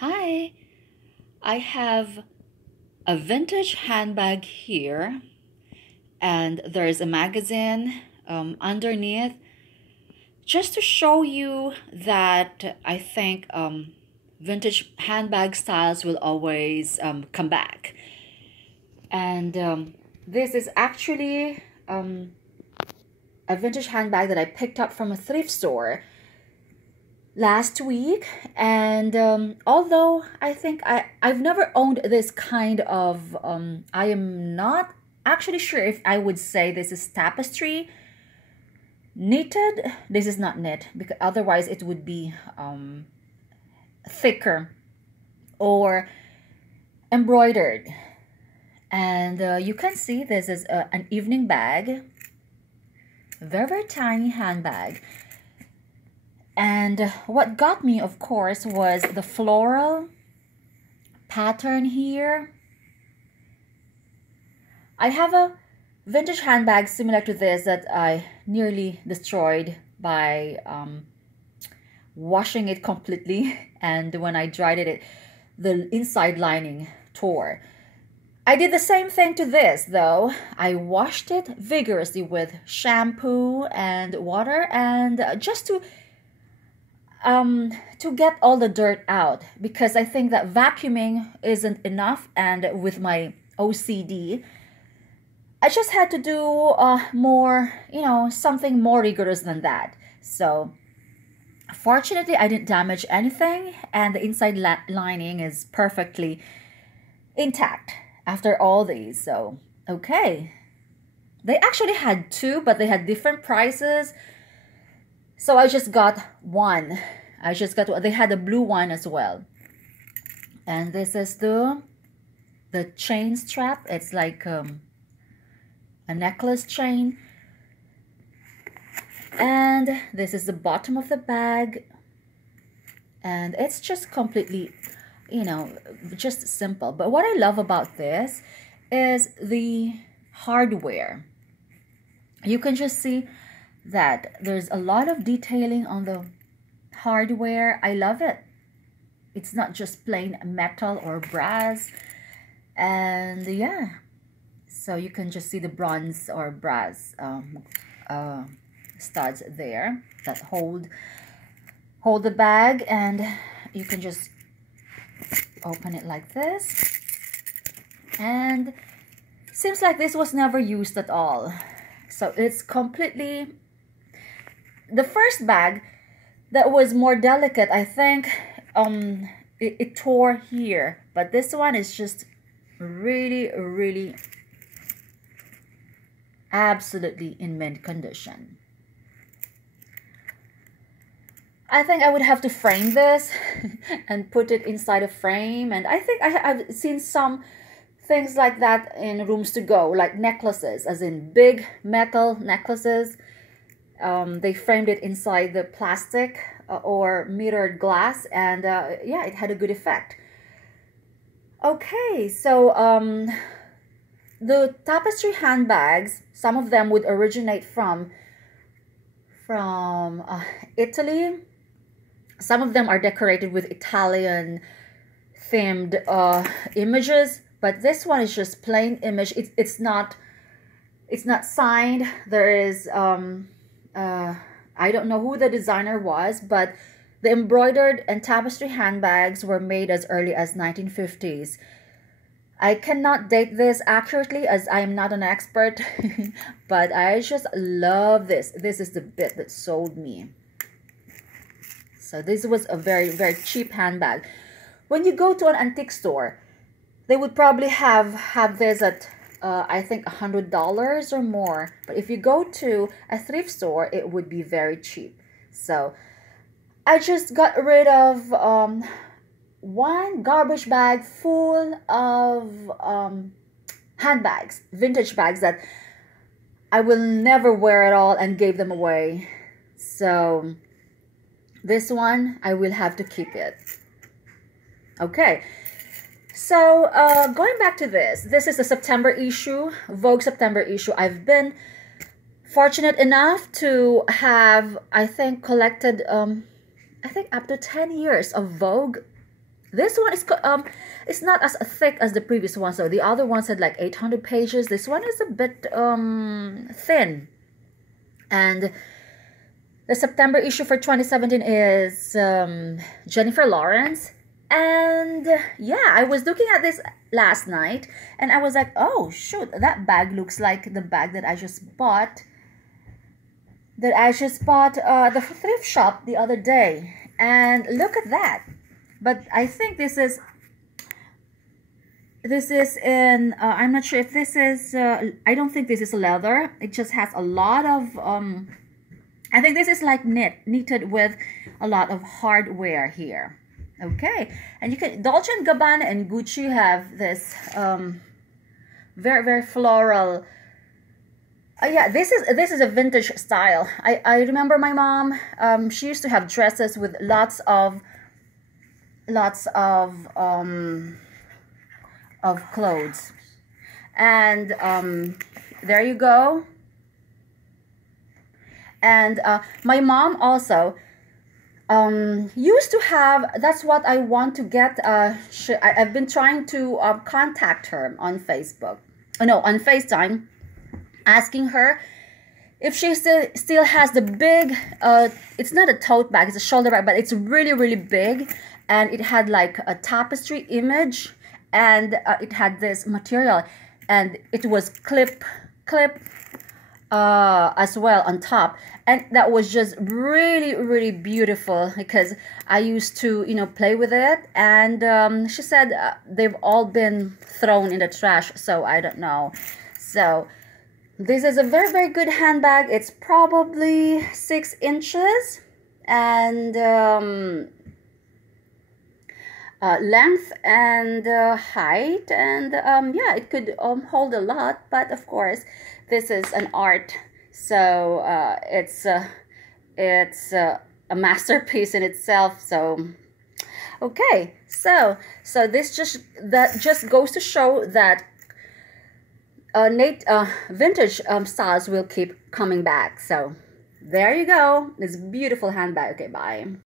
Hi, I have a vintage handbag here, and there's a magazine underneath just to show you that I think vintage handbag styles will always come back. And this is actually a vintage handbag that I picked up from a thrift store last week. And although I think I've never owned this kind of I am not actually sure if I would say this is tapestry knitted. This is not knit because otherwise it would be thicker or embroidered. And you can see this is an evening bag, very, very tiny handbag. And what got me, of course, was the floral pattern here. I have a vintage handbag similar to this that I nearly destroyed by washing it completely. And when I dried it, the inside lining tore. I did the same thing to this, though. I washed it vigorously with shampoo and water, and just to get all the dirt out, because I think that vacuuming isn't enough, and with my OCD I just had to do more, something more rigorous than that. So fortunately I didn't damage anything, and the inside lining is perfectly intact after all these. So okay, they actually had two, but they had different prices. So I just got one. They had a blue one as well. And this is the chain strap. It's like a necklace chain. And this is the bottom of the bag. And it's just completely, just simple. But what I love about this is the hardware. You can just see that there's a lot of detailing on the hardware. I love it. It's not just plain metal or brass. And yeah, so you can just see the bronze or brass studs there that hold the bag, and you can just open it like this. And seems like this was never used at all. So it's completely, the first bag that was more delicate, I think it tore here, but this one is just really, really absolutely in mint condition. I think I would have to frame this and put it inside a frame, and I think I've seen some things like that in rooms to go, like necklaces, as in big metal necklaces. They framed it inside the plastic or mirrored glass, and yeah, it had a good effect. Okay, so the Tapestry handbags, some of them would originate from Italy. Some of them are decorated with Italian themed images, but this one is just plain image. It's not signed. There is I don't know who the designer was, but the embroidered and tapestry handbags were made as early as 1950s. I cannot date this accurately as I am not an expert, but I just love this. This is the bit that sold me. So this was a very, very cheap handbag. When you go to an antique store, they would probably have this at I think $100 or more. But if you go to a thrift store, it would be very cheap. So I just got rid of one garbage bag full of handbags, vintage bags that I will never wear at all, and gave them away. So this one, I will have to keep it. Okay. So going back to this is the September issue, Vogue September issue. I've been fortunate enough to have, I think, collected, I think up to 10 years of Vogue This one is it's not as thick as the previous one. So the other ones had like 800 pages. This one is a bit thin. And the September issue for 2017 is Jennifer Lawrence. And yeah, I was looking at this last night and I was like, oh shoot, that bag looks like the bag that I just bought. The thrift shop the other day. And look at that. But I think this is in I'm not sure if this is I don't think this is leather. It just has a lot of I think this is like knitted with a lot of hardware here. Okay, and you can Dolce & Gabbana and Gucci have this very, very floral. Yeah, this is a vintage style. I remember my mom. She used to have dresses with lots of clothes, and there you go. And my mom also used to have. That's what I want to get. I've been trying to contact her on Facebook. Oh, no, on FaceTime, asking her if she still has the big. It's not a tote bag; it's a shoulder bag, but it's really, really big, and it had like a tapestry image, and it had this material, and it was clip as well on top, and that was just really, really beautiful because I used to play with it, and she said they've all been thrown in the trash, so I don't know. So this is a very, very good handbag. It's probably 6 inches and length and height, and yeah, it could hold a lot, but of course this is an art, so it's a masterpiece in itself. So okay, so this just goes to show that vintage styles will keep coming back. So there you go, this beautiful handbag. Okay, bye.